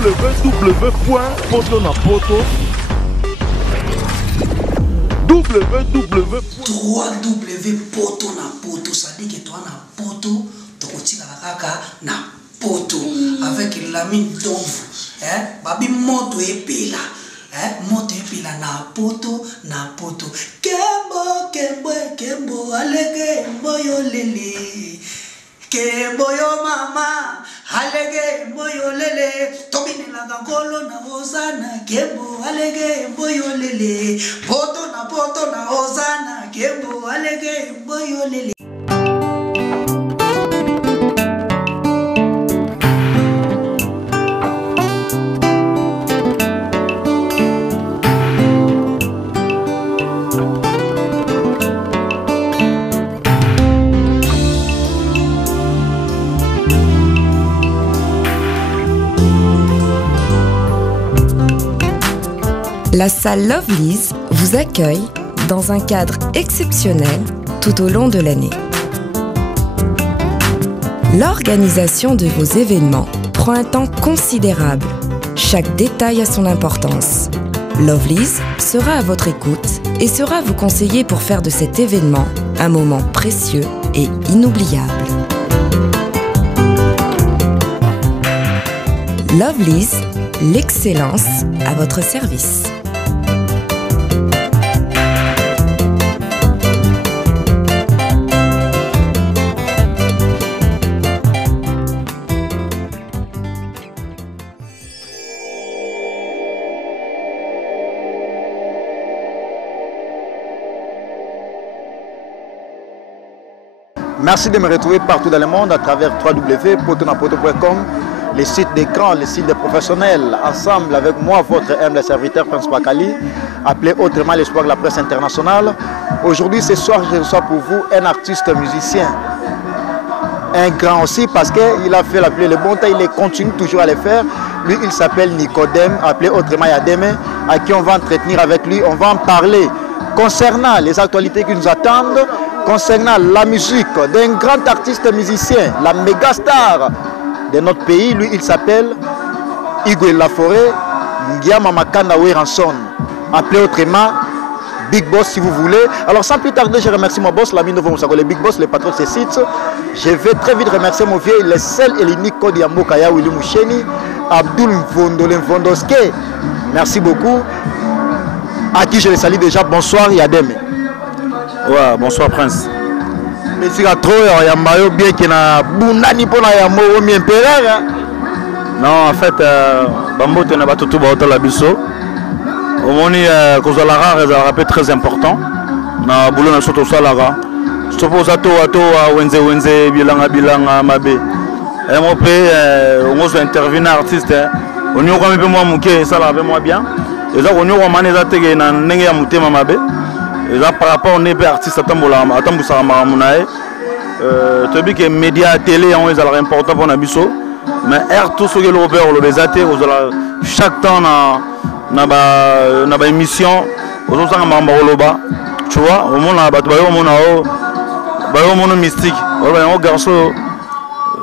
www.potonapoto www.potonapoto, ça dit que toi na poto, tokotika la kaka na poto avec l'ami d'ombre, babi moto epela. Moto epela na poto kembo alege moyo lele kembo yo mama alege moyo lele tobine la gangolo na ozana kembo alege moyo lele poto na ozana kembo alege moyo lele. La salle Lovely's vous accueille dans un cadre exceptionnel tout au long de l'année. L'organisation de vos événements prend un temps considérable. Chaque détail a son importance. Lovely's sera à votre écoute et sera vous conseiller pour faire de cet événement un moment précieux et inoubliable. Lovely's, l'excellence à votre service. Merci de me retrouver partout dans le monde à travers www.potonapoto.com, les sites d'écran, les sites des professionnels, ensemble avec moi, votre humble serviteur Prince Bakali, appelé autrement l'espoir de la presse internationale. Aujourd'hui, ce soir, je reçois pour vous un artiste musicien, un grand aussi parce qu'il a fait l'appeler le bon temps, il continue toujours à le faire. Lui, il s'appelle Nicodème, appelé autrement Yademe, à qui on va entretenir avec lui, on va en parler concernant les actualités qui nous attendent, concernant la musique d'un grand artiste musicien, la méga star de notre pays. Lui, il s'appelle Igwe Laforêt Ngiama Makanda Weranson, appelé autrement Big Boss si vous voulez. Alors sans plus tarder, je remercie mon boss, l'ami Novo Moussako, le Big Boss, le patron de ces sites. Je vais très vite remercier mon vieux, le seul et l'unique Code Yambokaya Willy Moucheni, Abdul Mvondoske. Merci beaucoup. À qui je les salue déjà. Bonsoir Yademe. Ouais, bonsoir Prince. Mais si trop il y a maillot bien qui na bundani pour na ya mo mi impérateur. Non, en fait bambo te na ba tutu ba la biso. Au moni cause la rare est un rappel très important. Na boulot na soto salara. Suppose ato wenze bilanga mabe. Et mon pays on se intervenir artiste. On y aura même moi muke ça la avec moi bien. Et ça on y aura mané ça te na ndenge ya mutema mabe. Et là, par rapport au niveau artiste, tu as vu que les médias télé sont importants pour nous. Mais tout ce que l'on veut, chaque temps, on a une émission. Tu vois, on a un mystique. On a un garçon.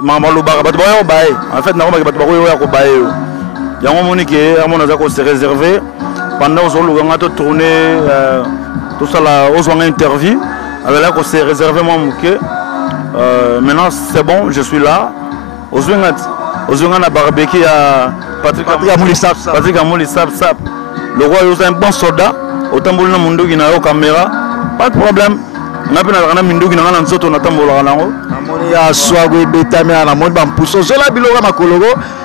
En fait, on a un réservé. Pendant que on a tourné. Tout ça là, on a une interview. Avec là, on s'est réservé mon bouquet. Maintenant, c'est bon, je suis là. On a barbecue à Patrick Amouli Sap. Le roi est un bon soldat. Autant que nous avons une caméra. Pas de problème. On a une caméra. On a une caméra.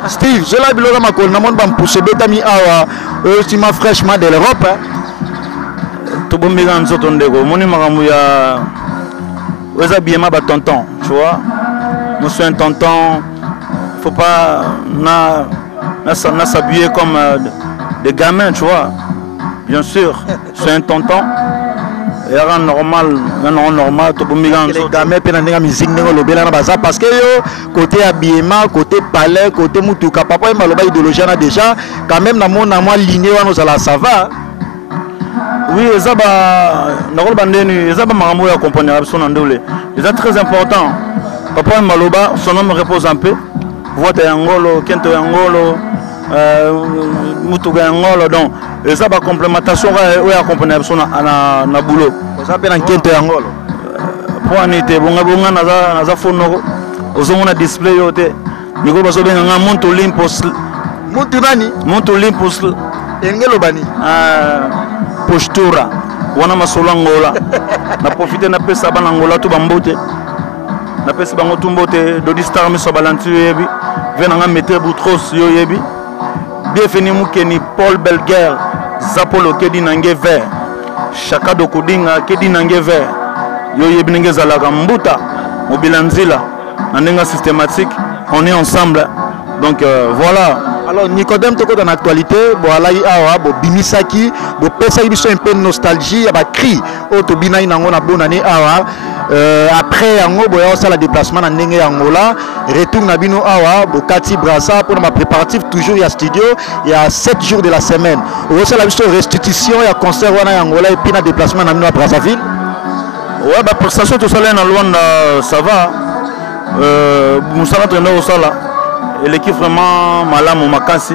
Steve, je l'ai bilora ma colo. On a poussé Betami Awa. Ultima fraîchement de l'Europe. Tout le monde est en train de se faire tonton, tu vois. Moi, je suis un tonton. Il ne faut pas s'habiller comme des gamins, tu vois. Bien sûr, je suis un tonton. Et un normal, tout le monde est en train de se faire parce que côté habillement, côté palais, côté moutouka, papa, il m'a idéologie déjà. Quand même, dans mon lignée, ça va. Oui, c'est très important. Papa Maloba, son nom repose un peu. Voix Yangolo, Kento Yangolo, mutuka ngolo donc et ça ba complémentation ouais accompagner na boulot ça peut en kento ngolo pour anité bonga naza fono ozomona display yote niko baso benga nga monte Olympus monte nani monte Olympus engelo bani postura wana masolo ngola na profiter na pesa bana ngola to bambote na pesa bango tumbote do distar miso balantu yebi venanga mettre boutros yo yebi bienvenue mukeni Paul Belguer zapolo kedi nange vert chaka do kudinga kedi nange vert yo yebi ninge zalaka mbuta mobilanzila nanenga systématique on est ensemble donc voilà. Alors Nicodème toko dans l'actualité voilà awa bo bimisaki bo pesa biso un peu nostalgie ya ba cri otobina inango na bonne année awa après yango boya ça la déplacement na ndenge yango la retour na bino awa bo kati brasa pour ma préparatif toujours ya studio il y a 7 jours de la semaine o ça la biso restitution ya concert wana yango la et puis na déplacement na bino à Brazzaville. Ouais bah prestation tout ça là na Luanda ça va musala traîner au sala et l'équipe vraiment malamu makasi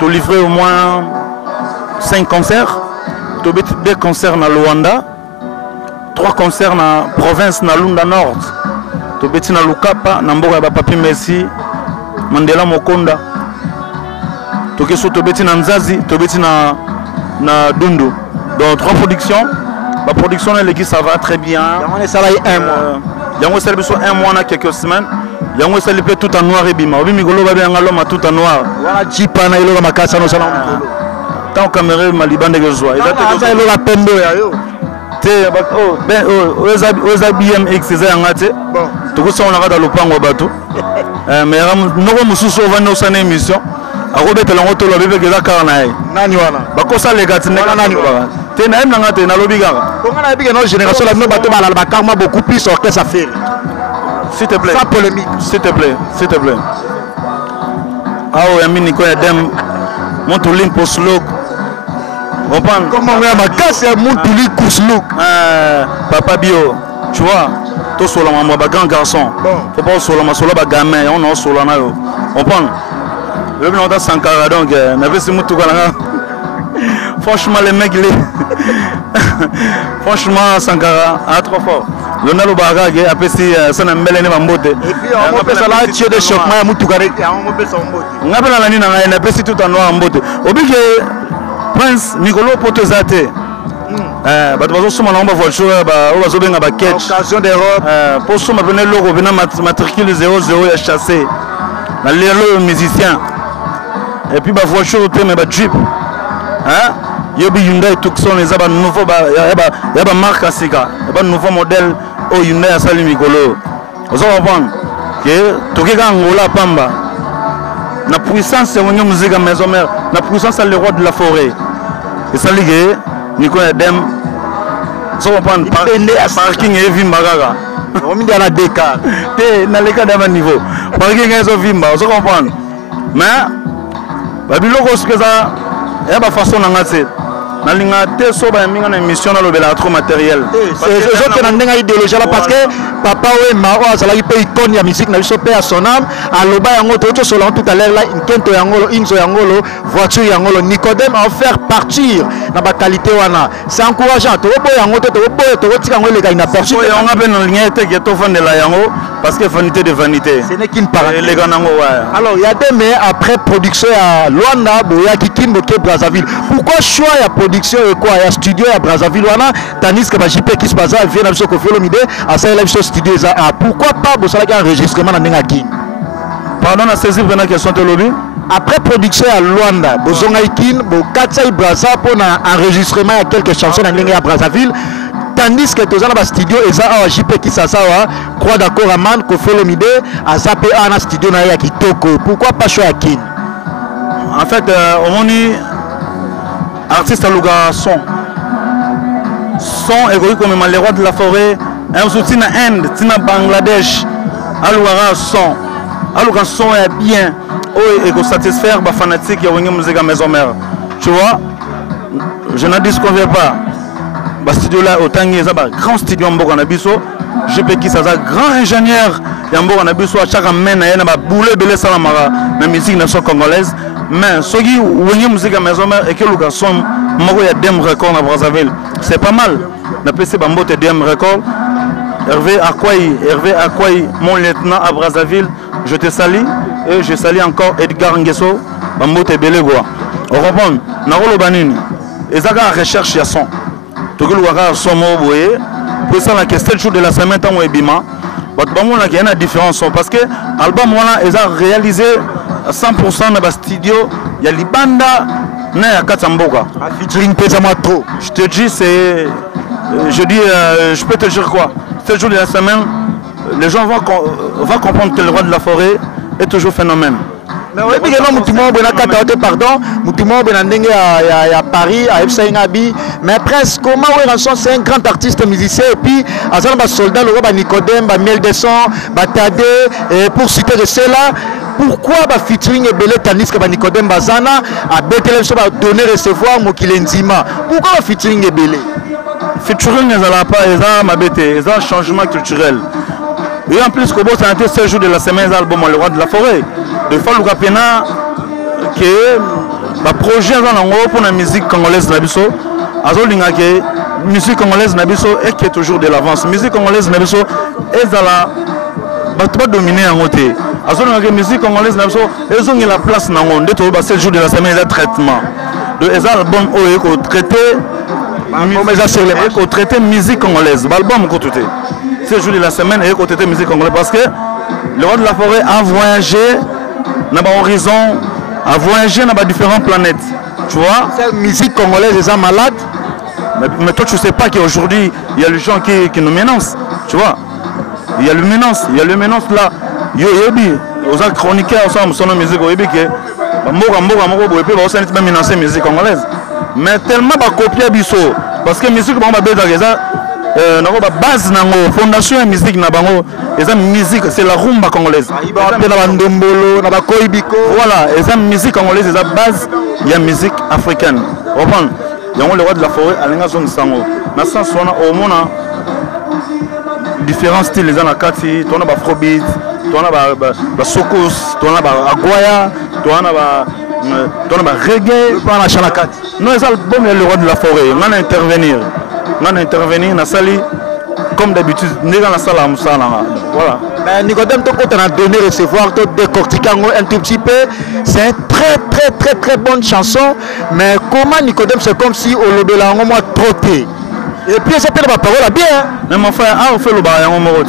to livré au moins 5 concerts to bet 2 concerts na Luanda 3 concerts na province na Lunda Nord to beti na Lukapa na mboka ba Papi Messi Mandela Mokonda to keso to beti na Nzazi to beti na Dundu donc 3 productions la production de l'équipe ça va très bien on est salarié 1 mois yango ça biso 1 mois na quelques semaines yango ça lipe tout en noir et bima obi migolo ba bien ngalo ma tout en noir voilà jipa na ilo makasa no sala mukolo tant caméra malibande que joie ça ilo la pendo ya yo te oh ben oza BMX za ngate bon to ça on a dans le pango bato mais noko mususu ovanda osana émission akobetela ngo tolo bebe ke za karna nani wana bakosa legati ne nani wana te na emna ngate na lobi kaka bonga na bige no génération la no bato bala ba karma beaucoup plus orchestre affaire. S'il te plaît. Sans polémique. S'il te plaît. S'il te plaît. Ah oui, Ami Nicolas Dem. Montoulin pour slow. Comment on a ma casse et Montoulin pour slow. Papa Bio. Tu vois, toi sur la maman, grand garçon. Faut pas sur la maman, sur la gamin. On est sur la maman. On prend. Le blanc dans Sankara donc. N'avez pas Moutoukala. Franchement, les mecs, franchement, Sankara, a trop fort. Lionel Obarage a passé son embellé de Mambote. Et puis, on peut ça là, tu es de choc, moi, Moutoukare. On peut ça en botte. On appelle la nuit, on a passé tout en noir en botte. Obligé, Prince Nicolo Potezate. Bah, de toute façon, on va voiture, on va sauver un baquet. Occasion d'Europe. Pour ça, on va venir l'euro, on va matricule 00 et chasser. Le musicien. Et puis, bah, voiture, on va Jeep. Yobi Hyundai Tucson les aba nouveau yaba marque asika yaba nouveau modèle au Hyundai à Salim Mikolo. Vous comprenez que tokeka ngola pamba na puissance ya wonyo musique maison mère na puissance le roi de la forêt et ça ligue Nicolas Dem vous comprenez parking et vimbaga on mit dans la déca te na le cas d'un niveau parking et vimba vous comprenez mais babiloko ce que ça et ba façon na ngate na linga te so ba minga na émission na lobela trop matériel c'est autres na ndenga idéologie là parce que papa Wema o azala ki pe icône ya musique na biso pe ya sonam aloba yango to solo tout à l'heure là inkento yangolo inzo yangolo voiture yangolo Nicodème a offert partir na ba qualité wana c'est encourageant to bo yango to tika ngo lega inaperçu so yanga pe na linga te ke to fondela yango parce que vanité de vanité ce n'est qu'une parenthèse les gars nango ouais alors il y a des mais après production à Luanda boya Kikin Boké Brazzaville pourquoi choix ya production et quoi ya studio à Brazzaville wana tandis que ba JP qui se passe vient na biso ko Folomide à ça la biso studio ça pourquoi pas bosala ka enregistrement na ndenga King pardon na saisir pendant question de lobby après production à Luanda bozonga King bo katsa Brazza pour na enregistrement ya quelques chansons na ndenga ya Brazzaville tandis que tous les studios et ça a JP qui ça croix d'accord aman ko Folomide à zape na studio na ya kitoko pourquoi pas choix à King en fait au moni artiste à Louga son égoïque comme les rois de la forêt un soutien à Inde tina Bangladesh à Louga son est bien et que satisfaire les fanatiques qui ont une musique à maison mère tu vois je n'en disconviens pas bah studio là autant il y a grand studio en Boganabiso je peux qui ça grand ingénieur Yambo na biso chaque semaine na ba boule belé salamara na musique nationale congolaise mais ce qui wonye musique à maison et que le garçon moko ya dem record na Brazzaville c'est pas mal na PC Bambote dem record Hervé Akwai mon lieutenant à Brazzaville je te salue et je salue encore Edgar Nguesso Bambote Belegwa on comprend na rolo banini ezaka recherche ya son to que le waka son mo boye pour ça la question jour de la semaine tant ebima il y a une différence parce que l'album est réalisé à 100% dans le studio. Il y a Libanda, il y a Katsamboka. Je te dis, je peux te dire quoi? Ce jour de la semaine, les gens vont comprendre que le roi de la forêt est toujours phénomène. Mais oui, pardon, à Paris, à Epsaïnabi, mais presque comment c'est un grand artiste musicien et puis à un soldat, le roi Nicodème, Miel de Son, Tadé, et pour citer de cela, pourquoi featuring et belé tandis que Nicodème Bazana a Bethlehem va donner recevoir Mokilenzima? Pourquoi featuring et belé? Featuring n'est pas ma bêtise, c'est un changement culturel. Et en plus, Kobo, ça a été 16 jours de la semaine, l'album Le Roi de la Forêt. De fois, le Pena, qui est un projet pour la musique congolaise, la musique congolaise et qui est toujours de l'avance. La musique congolaise est pas dominée en côté. La musique congolaise est ont la place dans le monde. 16 jours de la semaine, il y a traitement. Les albums ont traité musique congolaise. L'album est traité. 16 jours de la semaine, il y a traité musique congolaise parce que le Roi de la Forêt a voyagé dans l'horizon, a voyagé dans différentes planètes. Tu vois? Cette musique congolaise est malade. Mais toi, tu ne sais pas qu'aujourd'hui, il y a les gens qui nous menacent. Tu vois? Il y a le menace là. Yobi, aux chroniqueurs, ensemble, son musique, Yobi, qui est menacer la musique congolaise. Mais tellement copier Bisso. Parce que la musique, base la fondation de musique musique c'est la rumba congolaise. Voilà, et la musique congolaise c'est la base de la musique africaine. Il y a le roi de la forêt à l'engagement de Sango. Dans ce sens, on a différents styles. Les anakati, on a afrobeat, on a soukous, on a aguaya, on a reggae, on a chanakati. Nous album le roi de la forêt. On a intervenir. On a intervenu dans la salle comme d'habitude, dans la salle à Moussala. Voilà. Mais Nicodème, tu as donné recevoir, tu as décortiqué un tout petit peu. C'est une très bonne chanson. Mais comment Nicodème, c'est comme si on le a au moins trotté. Et puis, c'est peut-être ma parole à bien. Mais mon frère, on fait le bail en mode.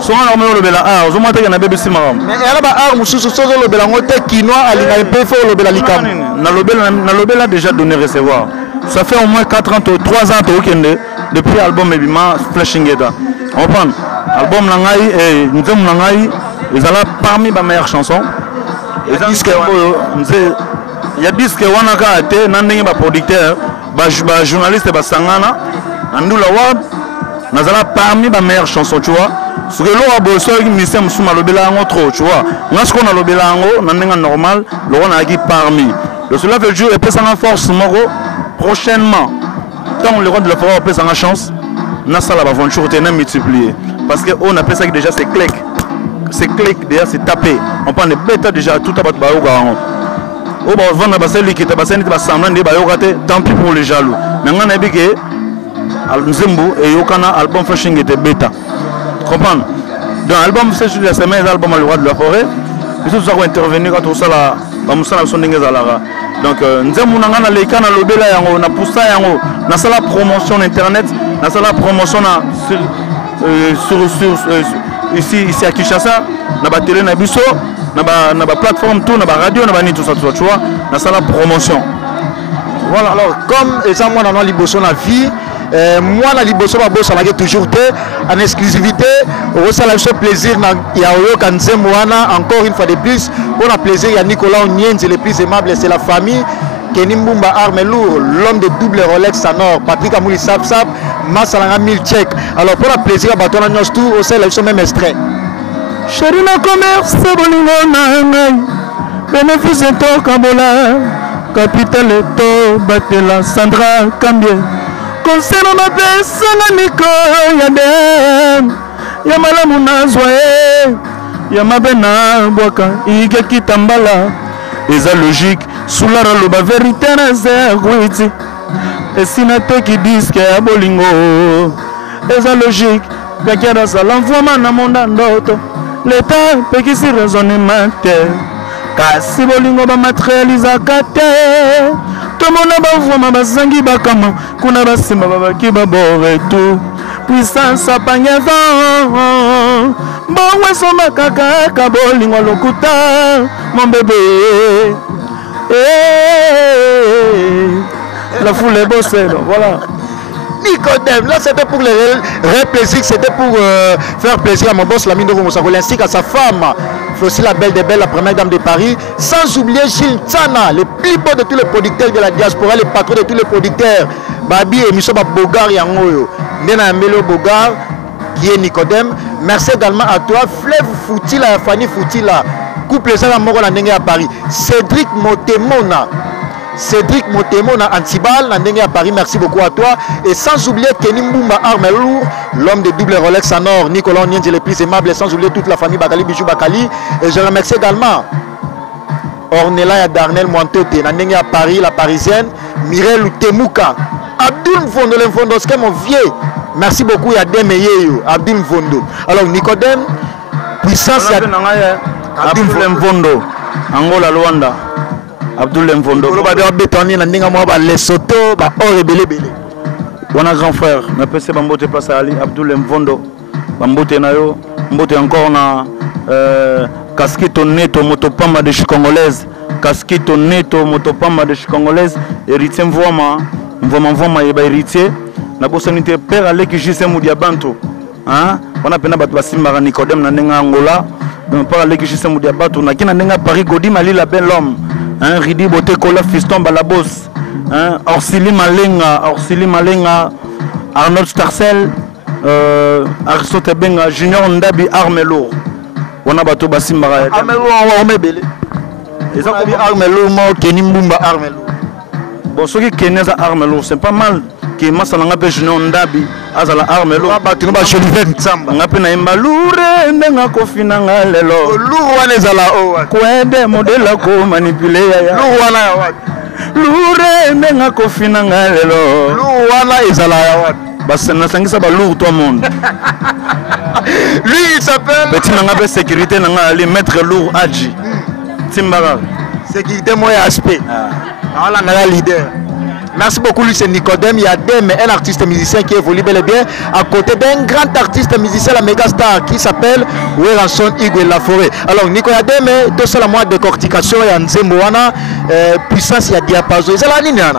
Souvent, on met le bel art. On monte un bébé simaram. Mais il y a un art, monsieur, sur le bel art, qui noie à l'INAP, fait le bel alicam. Le bel a déjà donné recevoir. Ça fait au moins 4 ans, 3 ans depuis l'album Ebima Flashing Geta. On prend l'album Nangaï et nous sommes Nangaï, ils sont là parmi les meilleures chansons. Il y a des disques qui ont été nandé par producteur, par journaliste, par Sangana, Andou Lawad, nous sommes là parmi les meilleures chansons, tu vois. Ce que l'on a besoin, c'est que nous avons trop, tu vois. Nous avons le bélango, nous avons normal, nous avons parmi. De cela fait jour et peut s'en force Moro prochainement. Tant le roi de la forêt peut s'en chance, Nassa la aventure est multipliée. Parce qu'on appelle ça déjà c'est clic. C'est clic, déjà c'est tapé. On prend des bêtes déjà tout à bas de Baouga. On va vendre la bassin qui est bassin qui va sembler de Baouga, tant pis pour les jaloux. Mais on a dit que Nzembo et Yokana album Flashing était bêta. Comprendre? Dans l'album c'est la semaine, l'album le roi de la forêt. Ils sont intervenus quand on s'est là. Donc, nous avons la promotion internet, la promotion ici à Kinshasa, na télé na biso, na plateforme tout, na radio, na tout ça, tu vois, la promotion. Voilà. Alors, comme les gens dans liboso la vie, moi la liboso la bosse a toujours été en exclusivité. On ça la plaisir il y a encore une fois de plus. Pour le plaisir, il y a Nicolas Onienz, le plus aimable, c'est la famille. Kenny Mbumba Armelour, l'homme de double Rolex en or, Patrick Amouli Sap, Massalanga 1000 tchèques. Alors pour le plaisir, on a tout, on sait le même extrait. Chéri na commerce, bolingo nangai, bénéfice to Kabola, capital to Batela, Sandra Kambie. Conseil ma pesa na Nico, yadem, yamala munazwa. Yamabena Boka, Ige Kitambala. Eza logique, Soulara Loba vérité na zerwiti. Et sinate qui disent qu'il y a bolingo. Eza logique, Gakiada Salamfoma na monda ndoto. L'État peut qui s'y raisonnement. Kasi bolingo ba materialisa kate. Tout le monde va voir ma zangi bakama. Kuna basimba babaki babore tout. Puissance à pangaison. Bon, ouais, son makaka, kabolingo lokuta, mon bébé. La foule est bossée, voilà. Nicodème, là c'était pour le réel plaisir, c'était pour faire plaisir à mon boss Lamine Dovo Moussakoli ainsi qu'à sa femme, aussi la belle des belles, la première dame de Paris, sans oublier Gilles Tsana, le plus beau de tous les producteurs de la diaspora, le patron de tous les producteurs, Babi et Misoba Bogar Yangoyo, Nena Melo Bogar, qui est Nicodème. Merci également à toi, Fleuve Foutila, Fanny Foutila, couple ça à Paris, Cédric Motemona. Cédric Motemona Antibal, à Paris, merci beaucoup à toi. Et sans oublier Kenny Mbumba Armelou, l'homme de double Rolex en or, Nicolas Nienzi, le plus aimable, et sans oublier toute la famille Bakali, Bijou Bakali. Et je remercie également Ornella et Darnel Moantote, à Paris, la parisienne, Mireille Temouka, Abdul Mfondo, l'Infondo, c'est mon vieux. Merci beaucoup, Yadem Yeyo, Abdul Mfondo. Alors, Nicodème, puissance, Abdul Mfondo, Angola, Luanda. Abdul Mfondo. On a grand frère, mais PC Bambote place à Ali, Abdul Mfondo. Bambote Nayo, Mbote encore na Casquito Neto, Motopamba de Chicongolaise. Casquito Neto, Motopamba de Chicongolaise. Héritier Mvoma, Mvoma Yeba héritier. Na bossanité père Alek Jisem Moudiabanto. Hein? On a peine à battre Simara Nicodème Nanenga Angola. On parle Alek Jisem Moudiabanto. Na qui Nanenga Paris Godi Mali la belle homme. Hein, Ridi Bote Kola Fiston Balabos, hein, Orsili Malenga, Arnold Starcel, Aristote Benga, Junior Ndabi Armelo. On a battu Bassimbara. Armelo, on met belé. Et ça, Armelo, Kenny Mbumba Armelo. Bon, ce qui est Kenny Armelo, c'est pas mal. Qui est Massalanga Junior Ndabi, Azala Armelo. On a battu Jolivet Samba. On a peine à Mbaloure, Ndenga Kofinanga Lelo. Louane Zala Owa. Kwende modèle ko manipuler ya. Loure Ndenga Kofinanga Lelo. Louana Ezala ya. Basena sangisa ba lourd tout le monde. Lui il s'appelle Petit nanga sécurité nanga ali maître lourd Adji. Timbara. Sécurité moi aspect. Voilà nanga leader. Merci beaucoup, lui c'est Nicodème Yadem, un artiste musicien qui évolue bel et bien à côté d'un grand artiste musicien, la méga star qui s'appelle Weranson Igwe Laforêt. Alors Nicodème, tout ça la moindre décortication et Nzemboana, puissance il y a diapason. C'est la nina.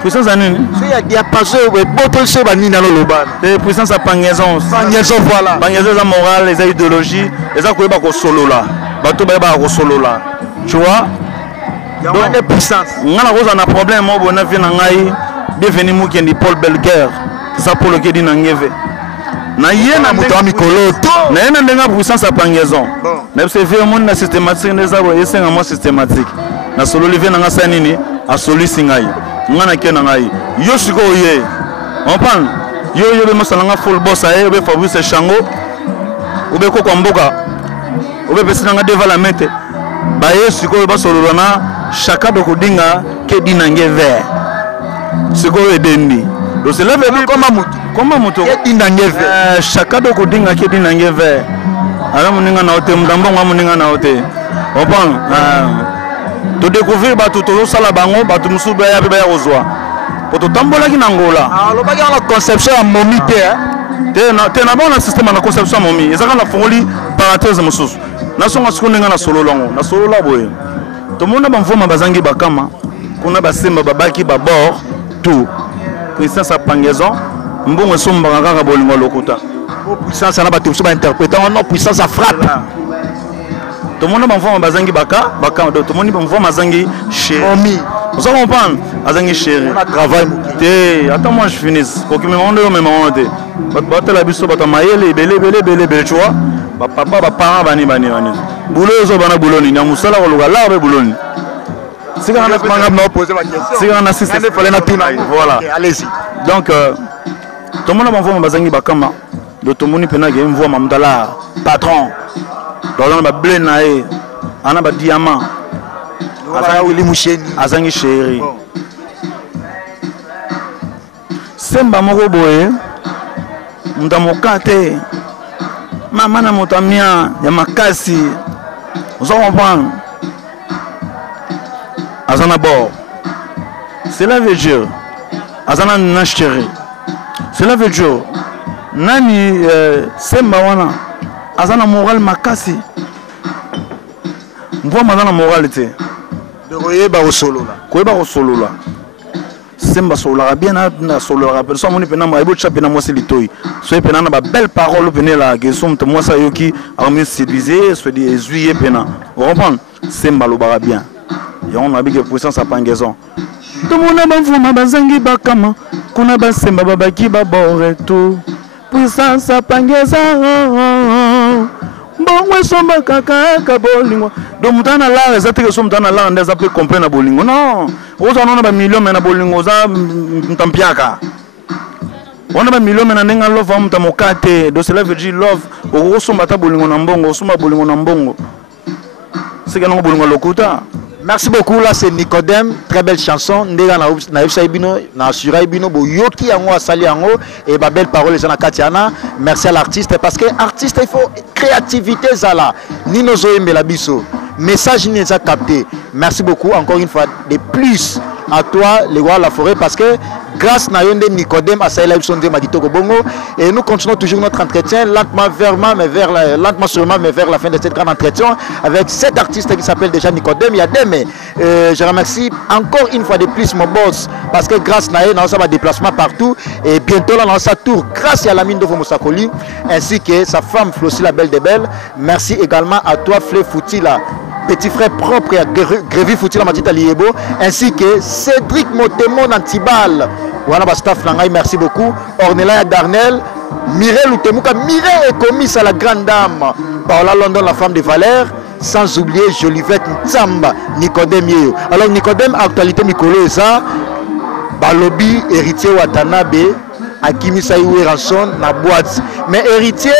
Puissance à nini? Il y a diapason, botol se ba nina no loban. Puissance à pangaison. Pangaison voilà. Pangaison la morale, les idéologies, les accords ba ko solo là. Bato ba ko solo là. Tu vois? Il y a une puissance. On a un problème, on a vu bienvenue Moukendi Paul Belger. Ça pour le Kedi Nangeve. Na yena muto mikolo to. Na yena ndenga puissance à pangaison. Na c'est vraiment na systématique des abo yesen à moi systématique. Na solo levé na ngasa nini a soli singai. Ngana kena ngai. Yo siko ye. On parle. Yo be masalanga full boss aye be Fabrice Chango. Ube ko kwamboka. Ube pesa nga development. Baye siko ba solo na chacun de Kodinga qui dit n'engeve. Ce qu'on est dendi. Donc c'est là comment moto. Qui dit n'engeve. Chacun de Kodinga qui dit n'engeve. Alors mon ninga na ote mdambo mon ninga na ote. On prend. De découvrir tout le sala bango, tout musu baya baya ozwa. Pour tout tambola qui n'angola. Alors le bagage la conception à momité. T'es na bon le système la conception momi. Ils ont la folie parenthèse musu. Na songa sikuninga na solo longo. Na solo la boye. Tout le monde a besoin de bazangi bakama, qu'on a besoin de babaki babor, tout. Puissance à pangaison, mbongo somba kaka bolingo lokuta. Puissance na batu soba interprétant, non puissance à frappe. Tout le monde a besoin de bazangi baka, tout le monde a besoin de bazangi chéri. Momi. Vous savez comprendre, bazangi chéri. On a travail. Attends moi je finisse. Pour que me monde me monde. Batte la biso bata mayele belé tu vois. Papa parents bani. Boulot zo bana bouloni na musala ko la be bouloni. Si on a posé ma question. Si on a assisté voilà. Allez-y. Donc tout le monde va voir bazangi bakama. De tout le monde pena game voir mamdala patron. on a blé naé, on a diamant. Azangi chéri. Semba moko boye. Ndamokate. Maman na motamia ya makasi. Vous en comprenez? Azana bord. Cela veut dire Azana nacheri. Cela veut dire nani semba wana Azana moral makasi. Mvoa mazana moralité. De koyeba ko solo la. Koyeba ko solo la. Semba solo la bien na solo la. Personne moni pena ma ebo chape na moi c'est litoi. So pena na ba belle parole pena la que som te moi ça yoki a me séduiser, se dit essuyer pena. Vous comprenez? Semba lo bara bien. Ya on a bien que puissance à pangaison. Tout le monde a vuma bazangi bakama. Kuna ba semba babaki ba boreto. Puissance à pangaison. Bon, somba kaka bolingo. Donc mutana la ezate que somtana la ndeza peut comprendre bolingo. Non. Oza on a million na bolingo za mtampiaka. On a million na nenga love mtamokate. Donc cela veut dire love. O somba ta bolingo na mbongo, somba bolingo na mbongo. C'est que non bolingo lokuta. Merci beaucoup, là c'est Nicodème, très belle chanson. Ndega na Ifsa Ibino, na Sura Ibino, bo yoki yango asali yango et ba belle parole les gens Katiana. Merci à l'artiste parce que artiste il faut créativité zala. Nino Zoé Melabiso. Message ni les a capté. Merci beaucoup encore une fois de plus à toi les rois la forêt parce que grâce à Yonde Nicodème à Saïla Ibsonde Magitoko Bongo et nous continuons toujours notre entretien lentement sûrement mais vers la fin de cette grande entretien avec cet artiste qui s'appelle déjà Nicodème Yademe. Je remercie encore une fois de plus mon boss parce que grâce à lui, on a déplacement partout et bientôt là on a sa tour grâce à la mine de Moussakoli ainsi que sa femme Flossi la belle des belles. Merci également à toi Flé Foutila, petit frère propre à Grévi Foutila Matita Liebo ainsi que Cédric Motemon Antibal. Voilà ma staff Langai, merci beaucoup. Ornella Darnel, Mireille Outemuka, Mireille est commise à la grande dame. Paola London, la femme de valeur. Sans oublier Jolivette Ntsamba, Nicodème Yeyo. Alors Nicodème, actualité Mikolo et ça, Balobi, héritier Watanabe, Akimi Saïoué Ranson, na boîte. Mais héritier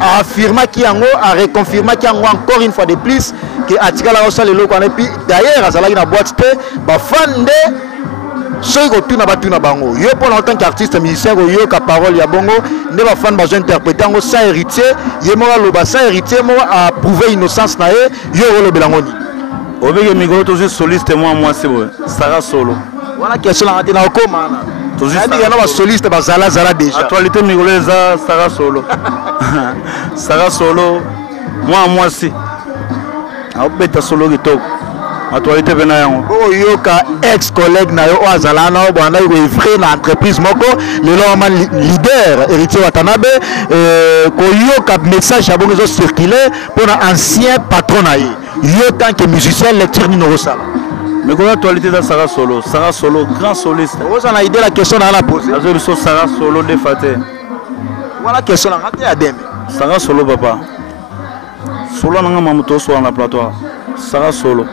a affirmé qu'il y a reconfirmé qu'il y a encore une fois de plus que Atika la Rosa le loco et puis d'ailleurs à Zalagi na boîte ba fan de ceux qui tuna batuna bango. Yo pour en tant qu'artiste musicien yo ka parole ya bongo ne ba fan besoin interpréter ngo ça héritier, ye mo lo ba ça héritier mo a prouver innocence na yo lo belangoni. Obege migro toujours soliste moi c'est vrai. Sarah solo. Voilà question la raté na okoma. Toujours il y a soliste ba zala déjà. Actualité migro ça Sarah solo. Sarah solo. Moi si. A beta solo gitoko. Actualité bena yango. Oh yoka ex collègue na yo azala na banda yo vrai na entreprise moko le normal leader héritier Watanabe ko yoka message ya bongo circuler pour un ancien patron na yo tant que musicien lecture ni no sala. Mais quoi actualité ça Sarah solo grand soliste. Vous en a idée la question à la poser. Azo biso Sarah solo de faté. Voilà question la raté adem. Sarah solo papa. Solo nanga mamuto so na plateau. Sarah solo.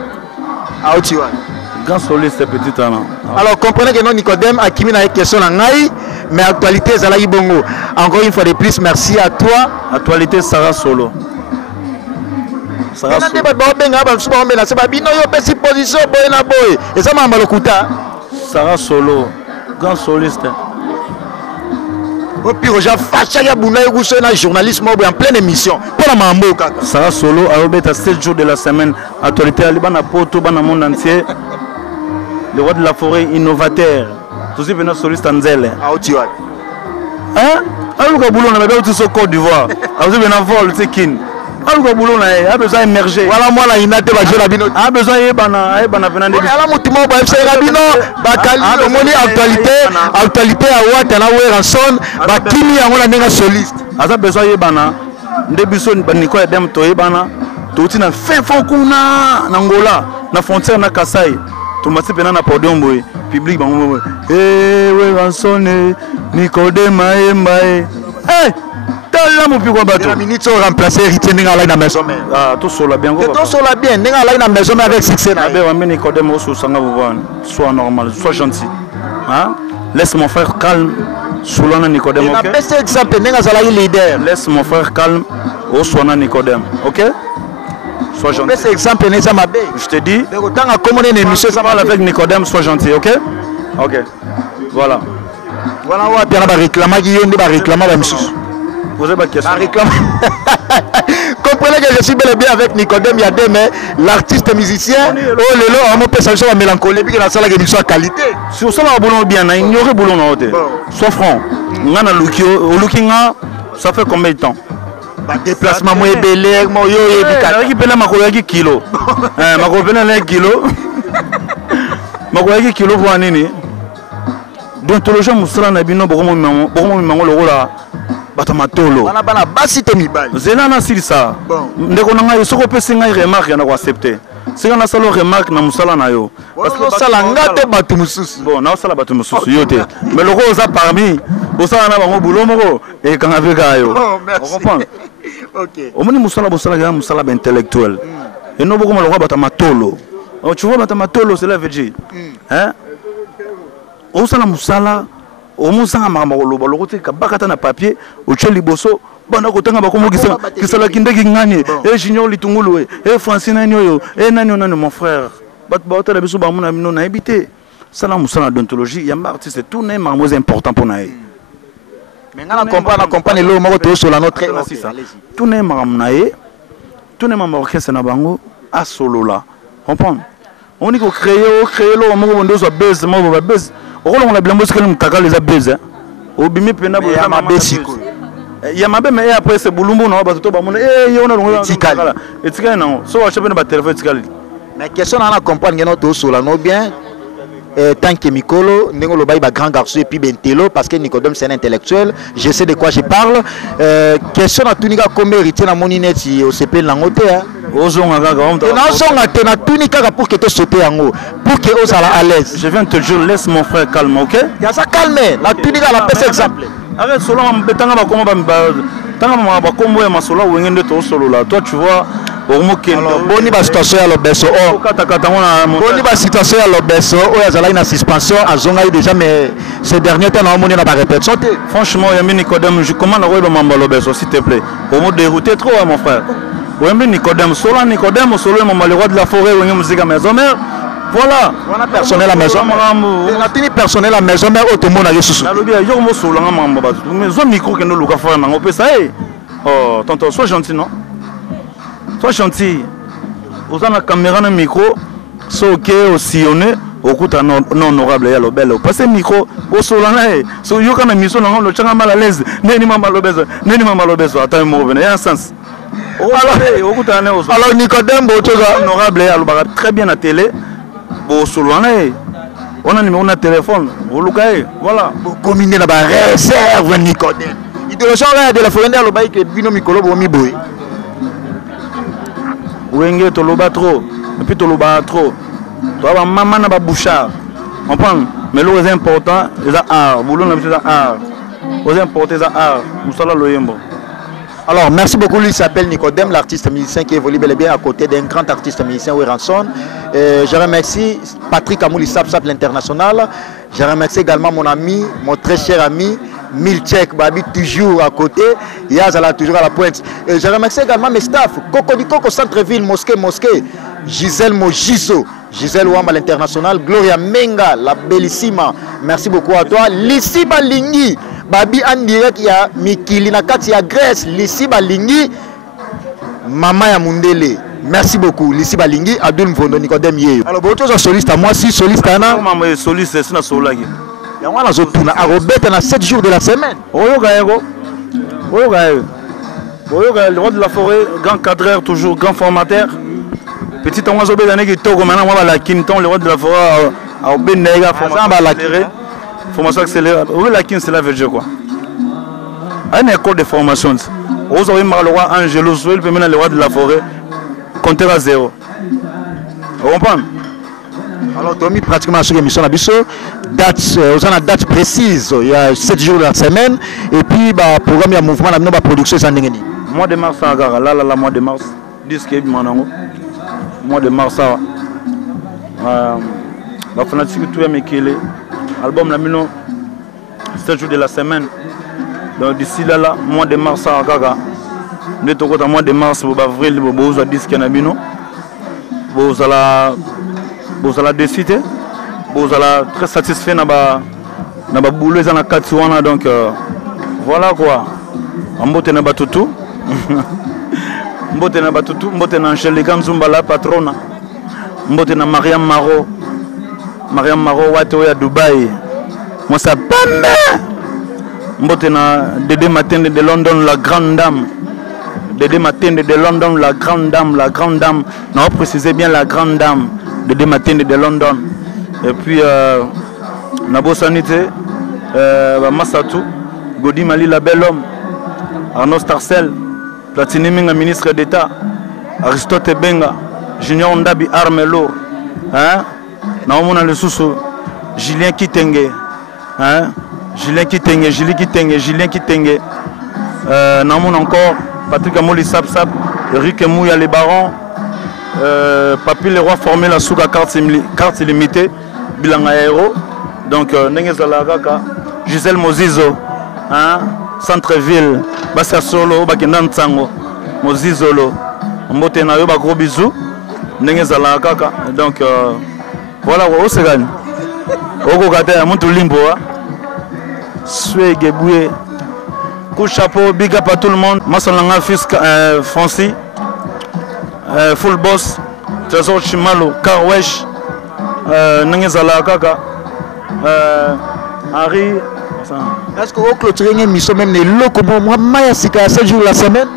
Grand soliste petit Anna. Alors comprenez que non Nicodème a kimi na question na ngai mais actualité Zalaï Bongo. Encore une fois de plus merci à toi. Actualité Sarah solo. Sarah solo. Sarah solo. Grand soliste. Au pire, j'ai fâché à Bouna et un journaliste en pleine émission. Pour la mambo. Sarah solo a obéi à 7 jours de la semaine. Actualité à Liban, à Porto, dans le monde entier. Le roi de la forêt innovateur. Tout ce qui est soliste en zèle. Hein? Alors que boulot, on a besoin de Côte d'Ivoire. Alors que on vol, c'est kin. Alors que boulot, on a besoin d'émerger. Voilà moi la inate va jouer la bino. A besoin de venir venant de. Alors mutumo ba FC Rabino, bakali omoni actualité à Ouattara Ranson, ba kimi yango na ndenga soliste. Aza besoin de bana. Ndebiso Nicolas dem to yebana. Touti na fin fond kuna na Angola, na frontière na Kasai. Tomasi pena na podium boy, public bango. Eh we Ranson Nicodème Maembae. Eh là mon plus gros bateau. La minute sont remplacés héritier n'inga là na maison mère. Ah tout sur la bien. Tout sur la bien n'inga là na maison mère avec succès na. Ben on Nicodème au sanga vous voir. Sois normal, sois gentil. Hein? Laisse mon frère calme. Soulana Nicodème. OK. Na exemple n'inga zala leader. Laisse mon frère calme au soana Nicodème. OK? sois gentil. C'est exemple, je te dis, je parle avec Nicodème, sois gentil, ok? Ok. Voilà. Voilà, on va réclamer, Posez ma question. Comprenez que je suis bel et bien avec Nicodème Yadé, mais l'artiste musicien, oh le lot, on peut s'acheter la mélancolie, puis la salle a une qualité. Si on s'en va boulot bien, on ignorer boulot en haute. Sois franc. On a lookinga, ça fait combien de temps? Déplacement, moi, belé, moi, yo, yo, yo, ma kilo. Ma kilo. Ma kilo pour année. Donc, tout le gens, moussala na bino, beaucoup de le rôle. Batamatolo. Bana bana basi te mibali. Zela na silisa. Ndeko na ngai soko pesi ngai remarque na ko accepter. Sika na salo remarque na musala na yo. Parce que sala ngate batu mususu. Bon, na sala batu mususu yo te. Mais loko oza parmi, osala na bango boulot moko et quand avec yo. Oh, merci. On comprend. OK. Au moins musala ya musala intellectuel. Et non beaucoup maloko batamatolo. Tu vois batamatolo c'est la veut hein? Osala musala au moins ça m'a le côté kabakata na papier au cheli bosso bana kotanga bakomo kisala kindeki ngani et junior litungulu et francine nyoyo et nani mon frère bat bota la biso ba mona mino na habité ça la musala d'ontologie ya artiste c'est tout n'est moins important pour nae mais ngana comprendre le moko to sur la notre tout n'est nae tout n'est pas orchestre na bango a solo là comprendre on dit qu'on créer le moko bondo so base moko ba base on a bien bossé que nous t'as les abus au bimi pena pour la mabesiko il y a mabé mais après c'est boulumbo na bato ba mona yo na etikala etikala non so wa chapena ba téléphone etikala mais question na comprendre que to solo no bien tant que Mikolo ndengolo ba grand garçon et puis Bentelo parce que Nicodème c'est un intellectuel je sais de quoi je parle question na tunika comme héritier na monineti au CP langote hein ozonga gaga on na tunika pour que tu sautes yango pour que osala à l'aise je viens te dire laisse mon frère calme OK ya ça calme la tunika la pèse exemple arrête solo betanga ba komba tanga ba kombo ya masolo wengende to solo là toi tu vois boni ba situation ya lobeso boni ba situation ya lobeso o ya zala ina suspension azonga déjà mais ces derniers temps na omoni na ba répétition franchement Yami Nicodème je commande à ba mamba lobeso s'il te plaît au mot dérouté trop mon frère Yami Nicodème solo mon le roi de la forêt ou musique à maison mère voilà on a personnel à maison la tini personnel à maison mère au monde na yesusu na lobi yo mo solo nga mamba ba mais zo micro que nous luka faire na ngopesa oh tonton sois gentil non. Sois gentil. Vous avez la caméra dans le micro, c'est ok, au sillonné, au coup non honorable, il y a le bel. Parce que le micro, au solana, so yo quand mission non le changa mal à l'aise, n'est mal au besoin, attends moi venez, il y a un sens. Alors Nicodème, honorable, il très bien à télé, au solana, on a numéro de téléphone, vous le voilà. Vous communez la réserve Nicodème. Il doit changer de la forêt de l'Obaï que Bino Mikolo Bomi Boy. Wenge toloba trop et puis toloba trop toi maman na ba bouchard on prend mais le plus important c'est art boulot na c'est art le important c'est art musala loyembo. Alors merci beaucoup, lui s'appelle Nicodème, l'artiste musicien qui évolue bel et bien à côté d'un grand artiste musicien Weranson. Je remercie Patrick Amouli Sap l'international. Je remercie également mon ami, mon très cher ami Milchek Babi, toujours à côté. Yazala toujours à la pointe. Et je remercie également mes staffs, Coco du Coco Centre-Ville, Mosquée, Gisèle Mojizo, Gisèle Ouamba l'international, Gloria Menga, la bellissima. Merci beaucoup à toi. Lissi Balingi. Babi en direct ya Mikili na kati ya Grèce Lissi Balingi Mama ya Mundele. Merci beaucoup Lissi Balingi Abdul Mvondo Nicodème Yeyo. Alors boto za soliste moi si soliste ana maman soliste c'est na solagi. Ya wana zo tuna a Robert na 7 jours de la semaine. Oyoga yego. Oyoga le roi de la forêt, grand cadreur toujours grand formateur. Petit oiseau bédané qui togo maintenant moi la Kinton le roi de la forêt a Benega formation accélérée. Formation accélérée. Oui, la Kin, c'est la VG quoi. Une école de formation. Vous avez le roi Angelo, le premier le roi de la forêt, compter à 0. Vous comprenez? Alors, tu as mis pratiquement sur l'émission la biso, date, vous avez une date précise, il y a 7 jours de la semaine, et puis, le programme, il y a un mouvement, la production, c'est un mois de mars, là, mois de mars, disque, mois de mars, la fanatique, tout est méquillé. Album la mino 7 jours de la semaine. Donc d'ici là, mois de mars à Gaga. Nous sommes au mois de mars, au avril, nous avons disque Nabino. Vous allez décider. Vous allez très satisfait dans le boulot dans la Katsuana. Donc voilà quoi. Mbote na batutu. Mbote na batutu. Mbote na Angelique Nzumbala, patrona. Mbote na Mariam Maro. Mariam Maro, Wato ya Dubaï. Moi ça pamba. Mbote na Dédé Matende de London, la grande dame. Dédé Matende de London, la grande dame, la grande dame. Non, précisez bien la grande dame. Dédé Matende de London. Et puis, Nabo Sanité, Massatou, Godi Mali, la belle homme. Arnaud Starcel, Platini Minga, ministre d'État. Aristote Benga, Junior Ndabi, arme lourd. Hein? Naomona le sous Julien Kitenge. Hein? Julien Kitenge, Julien Kitenge, Julien Kitenge. Naomona encore Patrick Amoli Sap, Eric Mouya, les barons. Papi le roi formé la souga carte illimitée. Bilanga Aéro. Donc, Nengezalagaka, Gisèle Mozizo. Hein? Centre-ville. Bassa Solo, Bakendan Tsango. Mozizolo. Mbote na yo, gros bisous. Nengezalagaka. Donc, voilà, où c'est gagne. Oko Kate, Amontou Limbo. Sué Geboué. Coup de chapeau, big up à tout le monde. Massalanga fils Francis. Full Boss. Trésor Chimalo. Karwesh. Nengezala Kaka. Henri. Est-ce que vous clôturez une émission même les locaux moi Maya Sika 7 jours la semaine?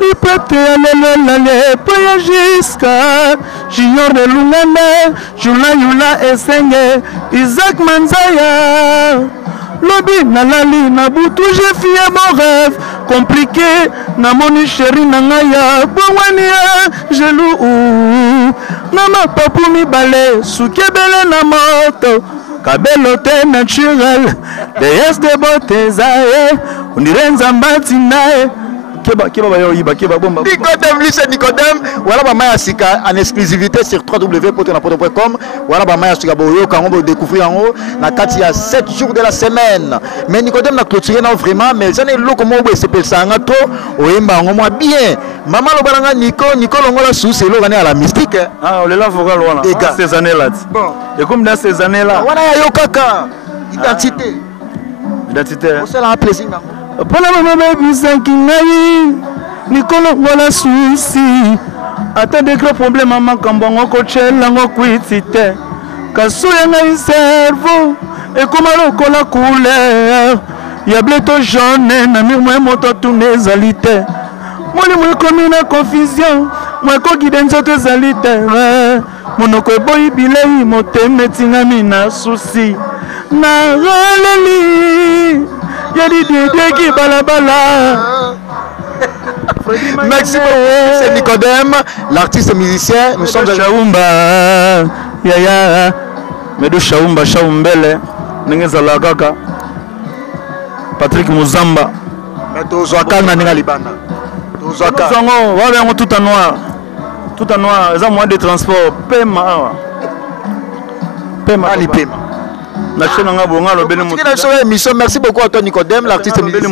Il peut aller pour jusqu'à Junior de Lungane, Jula Yula Essenge, Isaac Manzaya. Lobi Nalali Nabutu, j'ai fait mon rêve compliqué. Namoni chéri Nangaya, Bouwania, Jelou. Nama Papu mi balé, Soukebele na moto. Kabelote naturel, déesse de beauté zae, on dirait Nzambati nae. Nicodème, lui c'est Nicodème. Voilà ma Maya Sika en exclusivité sur www.potonapoto.com. Voilà ma Maya Sika Boyo quand on va découvrir en haut. Na kati ya 7 jours de la semaine. Mais Nicodème n'a clôturé non vraiment mais ça n'est lo comment on s'appelle ça ngato oyemba ngomwa bien. Maman lo balanga Nico longola sous c'est lo gagné à la mystique. Ah, on est là vocal voilà. Ces années là. Bon. Et comme dans ces années là. Voilà yo kaka. Identité. Identité. C'est un plaisir. Pour la maman Bisanki Nayi, Nicolo voilà souci. Attends des gros problèmes maman Kambongo Kochel Lango Kuitite. Kasuya Nayi cerveau et comme la couleur. Y'a bleto jaune, namir moi moto tourné zalité. Moi moi comme une confusion, moi ko guidenzo te zalité. Monoko boy bilei moteme tingami na souci. Na releli. Yali Dédé qui balabala. Merci beaucoup, c'est Nicodème, l'artiste musicien. Nous sommes Chaumba. Yaya. Mais de Chaumba, Chaumbele. Nengezala Kaka. Patrick Muzamba. Mais Tozwaka Nanina Libana. Tozwaka. Tout en noir. Tout en noir. Les moyens de transport. Pema. Pema. Merci beaucoup à toi Nicodème, l'artiste musicien.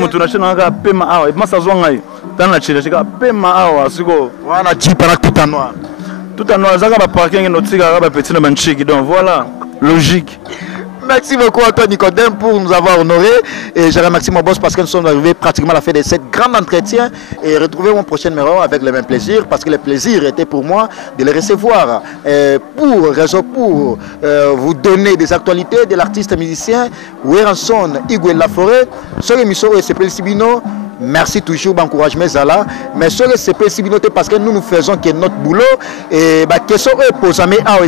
Tout en noir, voilà, logique. Merci beaucoup à toi Nicodème pour nous avoir honorés. Et je remercie mon boss parce que nous sommes arrivés pratiquement à la fin de cette grande entretien. Et retrouver mon prochain numéro avec le même plaisir. Parce que le plaisir était pour moi de les recevoir. Pour vous donner des actualités de l'artiste musicien Weranson Igwe Laforêt. Sur l'émission ESP Sibino. Merci toujours d'encourager Zala. Mais sur le CP Sibinoté parce que nous faisons que notre boulot. Et question pour amis à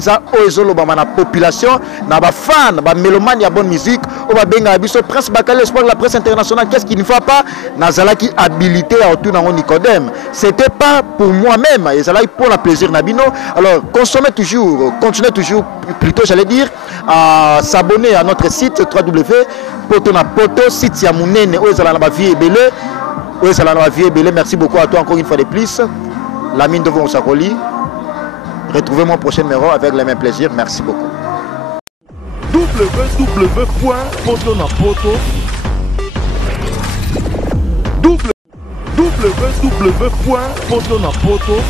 la population, na ba fan, ba mélomane, ya bonne musique, on va benga biso presse Bakale espoir la presse internationale. Qu'est-ce qui ne va pas? Nazala qui habilité à autour dans Nicodème. C'était pas pour moi-même. Et Zala pour la plaisir Nabino. Alors consommez toujours, continuez toujours plutôt j'allais dire à s'abonner à notre site www.potonapoto site ya munene ozala na ba vie belé. Oui, c'est la vie belé. Merci beaucoup à toi encore une fois de plus. La mine de vos Sakoli. Retrouvez mon prochain numéro avec le même plaisir. Merci beaucoup. www.potonapoto www.potonapoto